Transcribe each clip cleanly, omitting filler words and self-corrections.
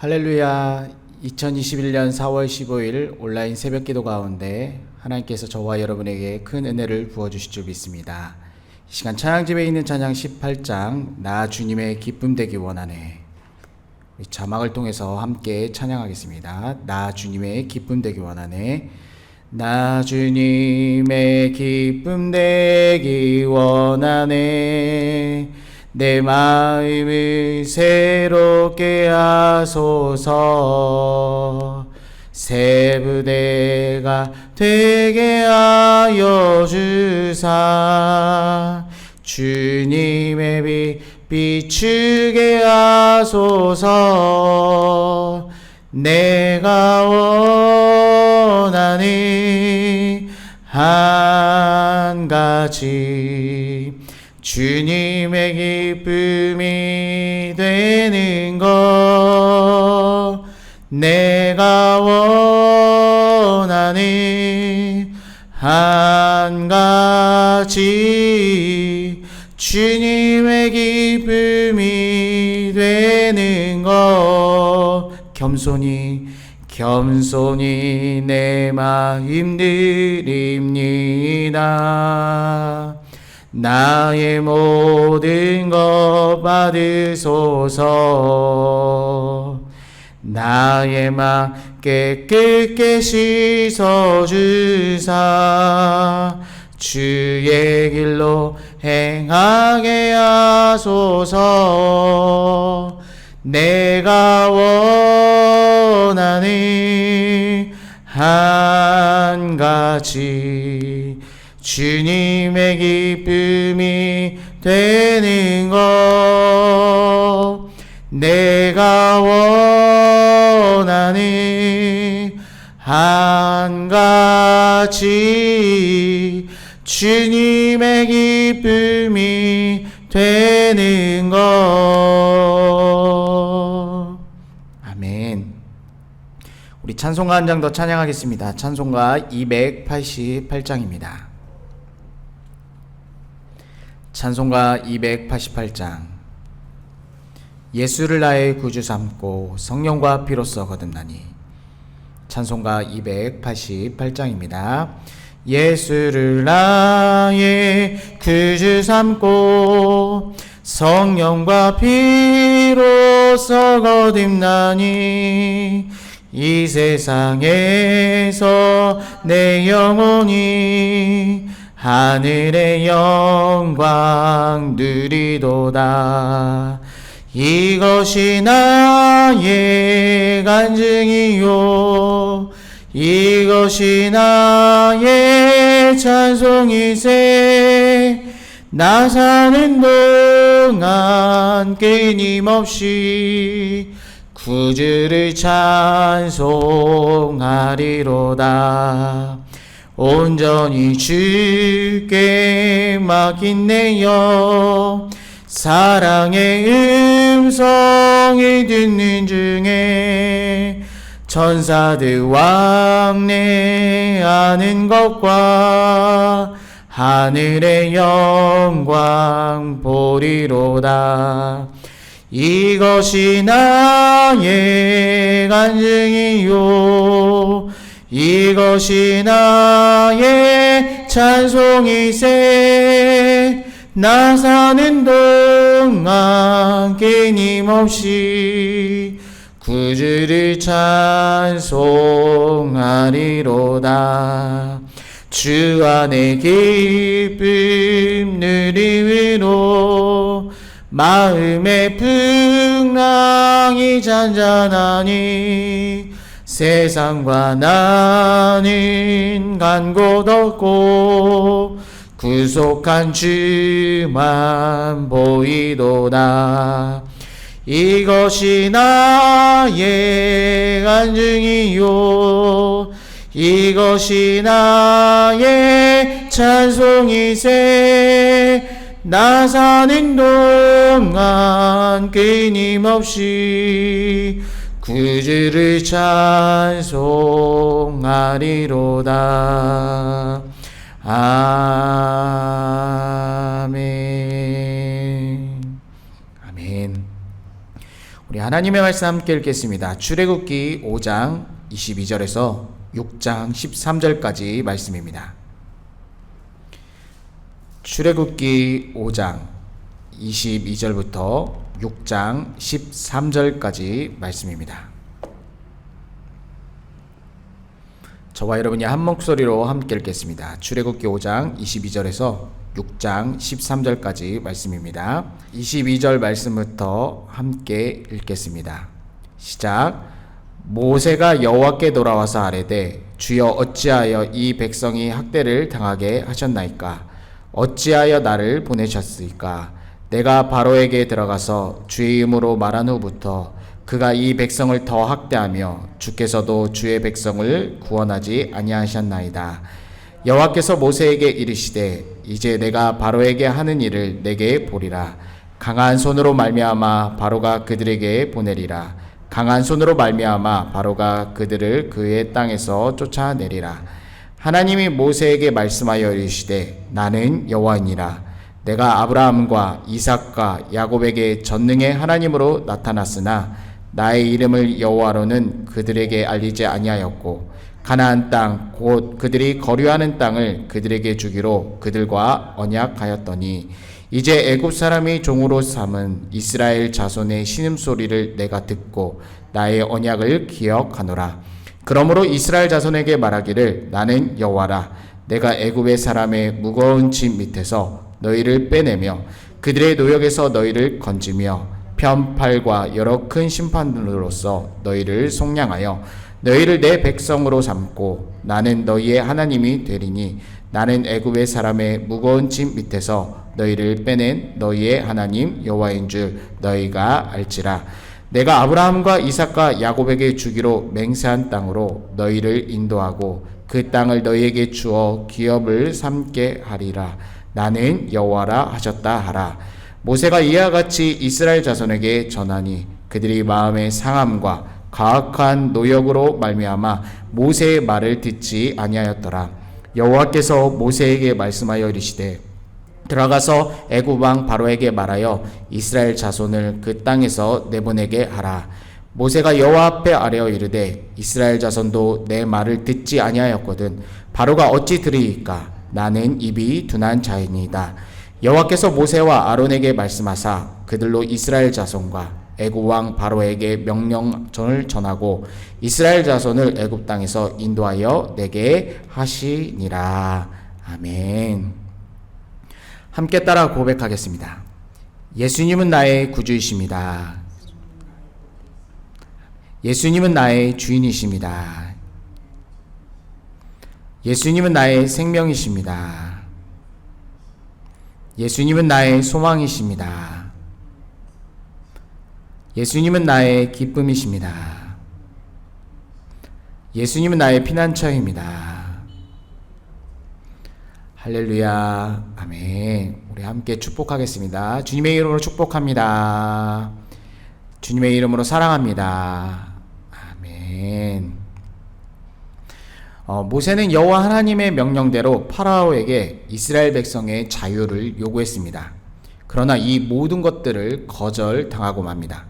할렐루야. 2021년 4월 15일 온라인 새벽 기도 가운데 하나님께서 저와 여러분에게 큰 은혜를 부어주실 줄 믿습니다. 이 시간 찬양집에 있는 찬양 18장 나 주님의 기쁨 되기 원하네. 우리 자막을 통해서 함께 찬양하겠습니다. 나 주님의 기쁨 되기 원하네. 나 주님의 기쁨 되기 원하네. 내 마음을 새롭게 하소서. 새 부대가 되게 하여 주사. 주님의 빛 비추게 하소서. 내가 원하는 한 가지 주님의 기쁨이 되는 것. 내가 원하는 한 가지 주님의 기쁨이 되는 것. 겸손히 내 마음 드립니다. 나의 모든 것 받으소서. 나의 맘 깨끗게 씻어주사. 주의 길로 행하게 하소서. 내가 원하는 한 가지 주님의 기쁨이 되는 것. 내가 원하는 한 가지 주님의 기쁨이 되는 것. 아멘. 우리 찬송가 한 장 더 찬양하겠습니다. 찬송가 288장입니다. 찬송가 288장. 예수를 나의 구주 삼고 성령과 피로써 거듭나니. 찬송가 288장입니다. 예수를 나의 구주 삼고 성령과 피로써 거듭나니. 이 세상에서 내 영혼이 하늘의 영광 누리도다. 이것이 나의 간증이요 이것이 나의 찬송이세. 나 사는 동안 끊임없이 구주를 찬송하리로다. 온전히 주께 맡긴 내 영 사랑의 음성이 듣는 중에 천사들 왕래하는 것과 하늘의 영광 보리로다. 이것이 나의 간증이요 이것이 나의 찬송이세. 나 사는 동안 끊임없이 구주를 찬송하리로다. 주 안에 기쁨 누림으로 마음의 풍랑이 잔잔하니. 세상과 나는 간 곳 없고 구속한 주만 보이도다. 이것이 나의 간증이요 이것이 나의 찬송이세. 나 사는 동안 끊임없이 구주를 찬송하리로다. 아멘. 아멘. 우리 하나님 하나님의 말씀 함께 읽겠습니다. 출애굽기 5장 22절에서 6장 13절까지 말씀입니다. 출애굽기 5장 22절부터 6장 13절까지 말씀입니다. 저와 여러분이 한 목소리로 함께 읽겠습니다. 출애굽기 5장 22절에서 6장 13절까지 말씀입니다. 22절 말씀부터 함께 읽겠습니다. 시작. 모세가 여호와께 돌아와서 아뢰되 주여 어찌하여 이 백성이 학대를 당하게 하셨나이까? 어찌하여 나를 보내셨으이까? 내가 바로에게 들어가서 주의 이름으로 말한 후부터 그가 이 백성을 더 학대하며 주께서도 주의 백성을 구원하지 아니하셨나이다. 여호와께서 모세에게 이르시되 이제 내가 바로에게 하는 일을 내게 보리라. 강한 손으로 말미암아 바로가 그들에게 보내리라. 강한 손으로 말미암아 바로가 그들을 그의 땅에서 쫓아내리라. 하나님이 모세에게 말씀하여 이르시되 나는 여호와니라. 내가 아브라함과 이삭과 야곱에게 전능의 하나님으로 나타났으나 나의 이름을 여호와로는 그들에게 알리지 아니하였고 가나안 땅 곧 그들이 거류하는 땅을 그들에게 주기로 그들과 언약하였더니 이제 애굽 사람이 종으로 삼은 이스라엘 자손의 신음소리를 내가 듣고 나의 언약을 기억하노라. 그러므로 이스라엘 자손에게 말하기를 나는 여호와라. 내가 애굽의 사람의 무거운 짐 밑에서 너희를 빼내며 그들의 노역에서 너희를 건지며 편팔과 여러 큰 심판으로서 너희를 속량하여 너희를 내 백성으로 삼고 나는 너희의 하나님이 되리니 나는 애굽의 사람의 무거운 짐 밑에서 너희를 빼낸 너희의 하나님 여호와인 줄 너희가 알지라. 내가 아브라함과 이삭과 야곱에게 주기로 맹세한 땅으로 너희를 인도하고 그 땅을 너희에게 주어 기업을 삼게 하리라. 나는 여호와라 하셨다 하라. 모세가 이와 같이 이스라엘 자손에게 전하니 그들이 마음의 상함과 가혹한 노역으로 말미암아 모세의 말을 듣지 아니하였더라. 여호와께서 모세에게 말씀하여 이르시되 들어가서 애굽 왕 바로에게 말하여 이스라엘 자손을 그 땅에서 내보내게 하라. 모세가 여호와 앞에 아뢰어 이르되 이스라엘 자손도 내 말을 듣지 아니하였거든 바로가 어찌 들으리이까? 나는 입이 둔한 자이니이다. 여호와께서 모세와 아론에게 말씀하사 그들로 이스라엘 자손과 애굽 왕 바로에게 명령을 전하고 이스라엘 자손을 애굽 땅에서 인도하여 내게 하시니라. 아멘. 함께 따라 고백하겠습니다. 예수님은 나의 구주이십니다. 예수님은 나의 주인이십니다. 예수님은 나의 생명이십니다. 예수님은 나의 소망이십니다. 예수님은 나의 기쁨이십니다. 예수님은 나의 피난처입니다. 할렐루야. 아멘. 우리 함께 축복하겠습니다. 주님의 이름으로 축복합니다. 주님의 이름으로 사랑합니다. 아멘. 모세는 여호와 하나님의 명령대로 파라오에게 이스라엘 백성의 자유를 요구했습니다. 그러나 이 모든 것들을 거절당하고 맙니다.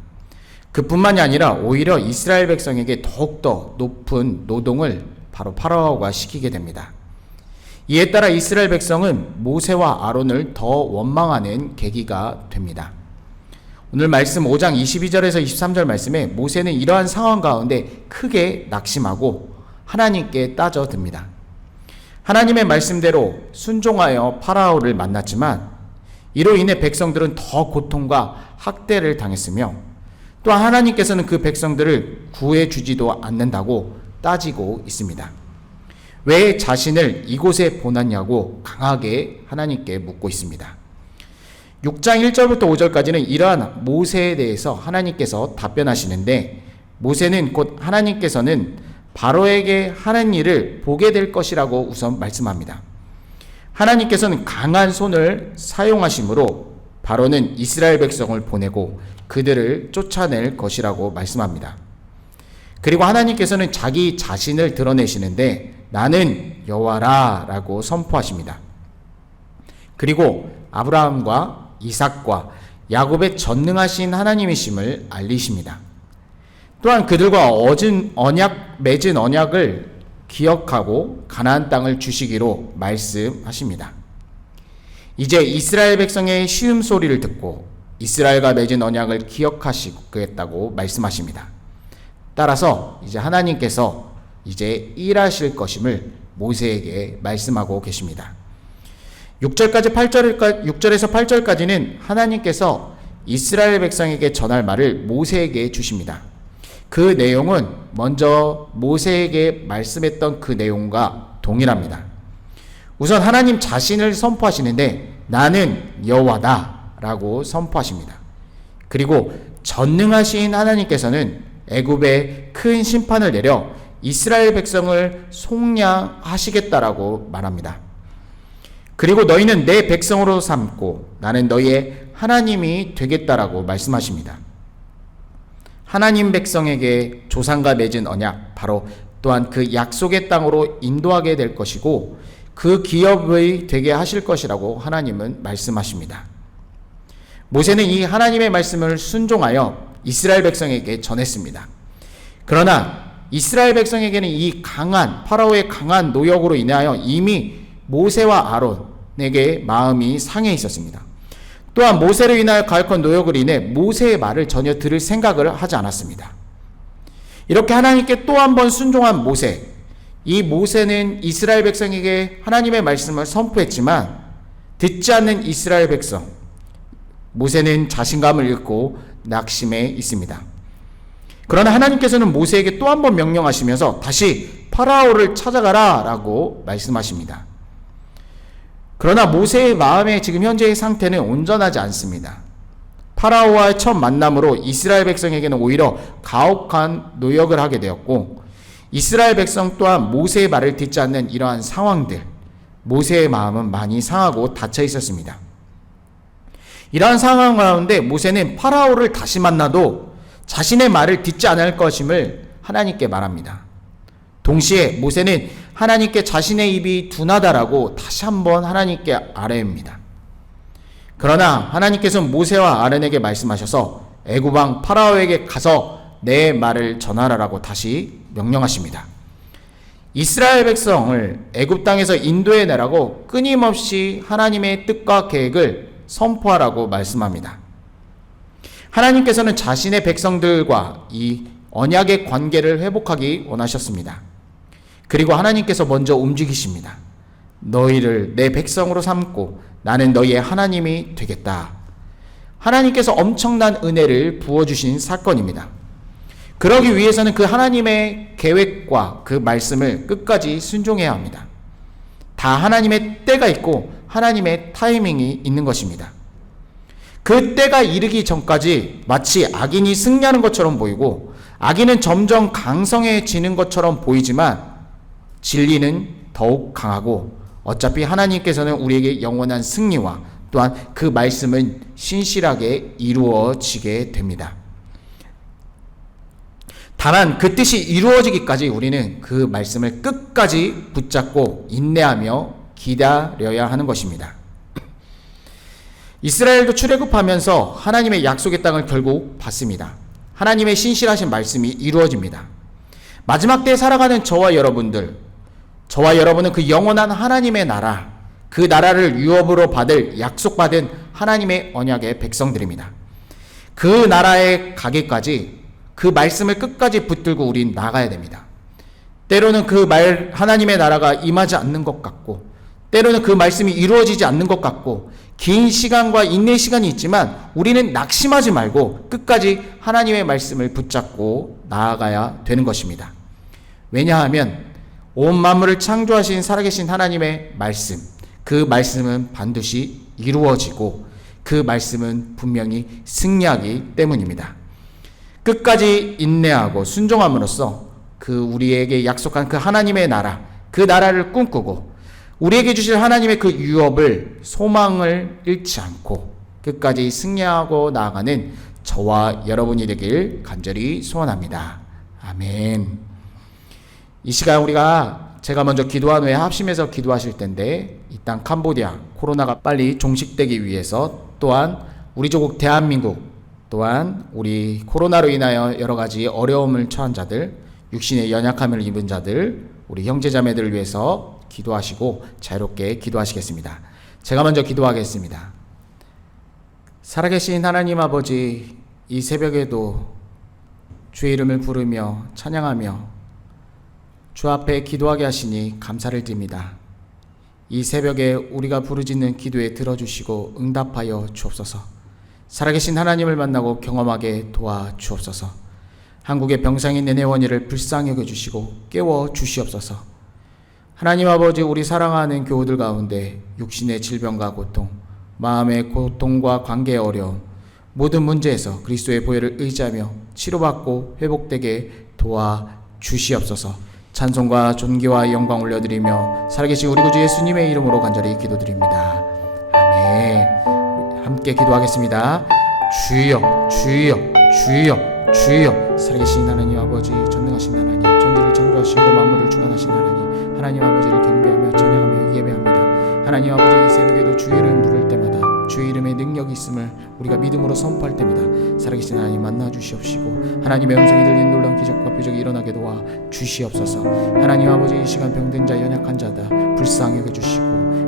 그뿐만이 아니라 오히려 이스라엘 백성에게 더욱더 높은 노동을 바로 파라오가 시키게 됩니다. 이에 따라 이스라엘 백성은 모세와 아론을 더 원망하는 계기가 됩니다. 오늘 말씀 5장 22절에서 23절 말씀에 모세는 이러한 상황 가운데 크게 낙심하고 하나님께 따져듭니다. 하나님의 말씀대로 순종하여 파라오를 만났지만 이로 인해 백성들은 더 고통과 학대를 당했으며 또한 하나님께서는 그 백성들을 구해주지도 않는다고 따지고 있습니다. 왜 자신을 이곳에 보냈냐고 강하게 하나님께 묻고 있습니다. 6장 1절부터 5절까지는 이러한 모세에 대해서 하나님께서 답변하시는데 모세는 곧 하나님께서는 바로에게 하는 일을 보게 될 것이라고 우선 말씀합니다. 하나님께서는 강한 손을 사용하심으로 바로는 이스라엘 백성을 보내고 그들을 쫓아낼 것이라고 말씀합니다. 그리고 하나님께서는 자기 자신을 드러내시는데 나는 여호와라 라고 선포하십니다. 그리고 아브라함과 이삭과 야곱의 전능하신 하나님이심을 알리십니다. 또한 그들과 맺은 언약을 기억하고 가나안 땅을 주시기로 말씀하십니다. 이제 이스라엘 백성의 시음 소리를 듣고 이스라엘과 맺은 언약을 기억하시겠다고 말씀하십니다. 따라서 이제 하나님께서 이제 일하실 것임을 모세에게 말씀하고 계십니다. 6절에서 8절까지는 하나님께서 이스라엘 백성에게 전할 말을 모세에게 주십니다. 그 내용은 먼저 모세에게 말씀했던 그 내용과 동일합니다. 우선 하나님 자신을 선포하시는데 나는 여호와다 라고 선포하십니다. 그리고 전능하신 하나님께서는 애굽에 큰 심판을 내려 이스라엘 백성을 속량하시겠다라고 말합니다. 그리고 너희는 내 백성으로 삼고 나는 너희의 하나님이 되겠다라고 말씀하십니다. 하나님 백성에게 조상과 맺은 언약, 바로 또한 그 약속의 땅으로 인도하게 될 것이고 그 기업의 되게 하실 것이라고 하나님은 말씀하십니다. 모세는 이 하나님의 말씀을 순종하여 이스라엘 백성에게 전했습니다. 그러나 이스라엘 백성에게는 이 파라오의 강한 노역으로 인하여 이미 모세와 아론에게 마음이 상해 있었습니다. 또한 모세로 인하여 가혹한 노역으로 인해 모세의 말을 전혀 들을 생각을 하지 않았습니다. 이렇게 하나님께 또 한 번 순종한 모세, 이 모세는 이스라엘 백성에게 하나님의 말씀을 선포했지만 듣지 않는 이스라엘 백성, 모세는 자신감을 잃고 낙심해 있습니다. 그러나 하나님께서는 모세에게 또 한 번 명령하시면서 다시 파라오를 찾아가라 라고 말씀하십니다. 그러나 모세의 마음의 지금 현재의 상태는 온전하지 않습니다. 파라오와의 첫 만남으로 이스라엘 백성에게는 오히려 가혹한 노역을 하게 되었고 이스라엘 백성 또한 모세의 말을 듣지 않는 이러한 상황들, 모세의 마음은 많이 상하고 닫혀 있었습니다. 이러한 상황 가운데 모세는 파라오를 다시 만나도 자신의 말을 듣지 않을 것임을 하나님께 말합니다. 동시에 모세는 하나님께 자신의 입이 둔하다라고 다시 한번 하나님께 아뢰입니다. 그러나 하나님께서는 모세와 아론에게 말씀하셔서 애굽 왕 파라오에게 가서 내 말을 전하라라고 다시 명령하십니다. 이스라엘 백성을 애굽 땅에서 인도해 내라고 끊임없이 하나님의 뜻과 계획을 선포하라고 말씀합니다. 하나님께서는 자신의 백성들과 이 언약의 관계를 회복하기 원하셨습니다. 그리고 하나님께서 먼저 움직이십니다. 너희를 내 백성으로 삼고 나는 너희의 하나님이 되겠다. 하나님께서 엄청난 은혜를 부어주신 사건입니다. 그러기 위해서는 그 하나님의 계획과 그 말씀을 끝까지 순종해야 합니다. 다 하나님의 때가 있고 하나님의 타이밍이 있는 것입니다. 그 때가 이르기 전까지 마치 악인이 승리하는 것처럼 보이고 악인은 점점 강성해지는 것처럼 보이지만 진리는 더욱 강하고 어차피 하나님께서는 우리에게 영원한 승리와 또한 그 말씀은 신실하게 이루어지게 됩니다. 다만 그 뜻이 이루어지기까지 우리는 그 말씀을 끝까지 붙잡고 인내하며 기다려야 하는 것입니다. 이스라엘도 출애굽하면서 하나님의 약속의 땅을 결국 받습니다. 하나님의 신실하신 말씀이 이루어집니다. 마지막 때에 살아가는 저와 여러분은 그 영원한 하나님의 나라, 그 나라를 유업으로 받을 약속받은 하나님의 언약의 백성들입니다. 그 나라에 가기까지 그 말씀을 끝까지 붙들고 우린 나가야 됩니다. 때로는 하나님의 나라가 임하지 않는 것 같고, 때로는 그 말씀이 이루어지지 않는 것 같고, 긴 시간과 인내 시간이 있지만 우리는 낙심하지 말고 끝까지 하나님의 말씀을 붙잡고 나아가야 되는 것입니다. 왜냐하면 온 만물을 창조하신 살아계신 하나님의 말씀, 그 말씀은 반드시 이루어지고 그 말씀은 분명히 승리하기 때문입니다. 끝까지 인내하고 순종함으로써 우리에게 약속한 그 하나님의 나라, 그 나라를 꿈꾸고 우리에게 주실 하나님의 그 유업을, 소망을 잃지 않고 끝까지 승리하고 나아가는 저와 여러분이 되길 간절히 소원합니다. 아멘. 이 시간 제가 먼저 기도한 후에 합심해서 기도하실 텐데, 이 땅 캄보디아 코로나가 빨리 종식되기 위해서, 또한 우리 조국 대한민국 또한 우리 코로나로 인하여 여러 가지 어려움을 처한 자들, 육신의 연약함을 입은 자들, 우리 형제자매들을 위해서 기도하시고 자유롭게 기도하시겠습니다. 제가 먼저 기도하겠습니다. 살아계신 하나님 아버지, 이 새벽에도 주의 이름을 부르며 찬양하며 주 앞에 기도하게 하시니 감사를 드립니다. 이 새벽에 우리가 부르짖는 기도에 들어주시고 응답하여 주옵소서. 살아계신 하나님을 만나고 경험하게 도와주옵소서. 한국의 병상인 내내원이를 불쌍히 여겨주시고 깨워 주시옵소서. 하나님 아버지, 우리 사랑하는 교우들 가운데 육신의 질병과 고통, 마음의 고통과 관계의 어려움, 모든 문제에서 그리스도의 보혈을 의지하며 치료받고 회복되게 도와주시옵소서. 찬송과 존귀와 영광 올려드리며 살아계신 우리 구주 예수님의 이름으로 간절히 기도드립니다. 아멘. 함께 기도하겠습니다. 주여, 주여, 주여, 주여. 살아계신 하나님 아버지, 전능하신 하나님, 천지를 창조하시고 만물을 주관하신 하나님, 하나님 아버지를 경배하며 찬양하며 예배합니다. 하나님 아버지, 이 새벽에도 주의 이름 부를 때마다 주의 이름의 능력이 있음을 우리가 믿음으로 선포할 때마다 살아계신 하나님 만나 주시옵시고 하나님의 음성이 들린 놀라운 기적과 표적이 일어나게 도와 주시옵소서. 하나님 아버지, 이 시간 병든 자, 연약한 자다 불쌍히 여겨주시고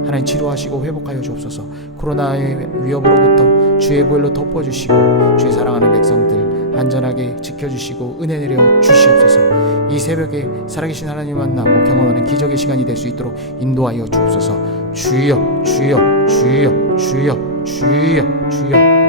하나님 치료하시고 회복하여 주옵소서. 코로나의 위협으로부터 주의 보혈로 덮어주시고 주의 사랑하는 백성들 안전하게 지켜주시고 은혜 내려 주시옵소서. 이 새벽에 살아계신 하나님 만나고 경험하는 기적의 시간이 될 수 있도록 인도하여 주옵소서. 주여, 주여, 주여, 주여, 주여, 주여.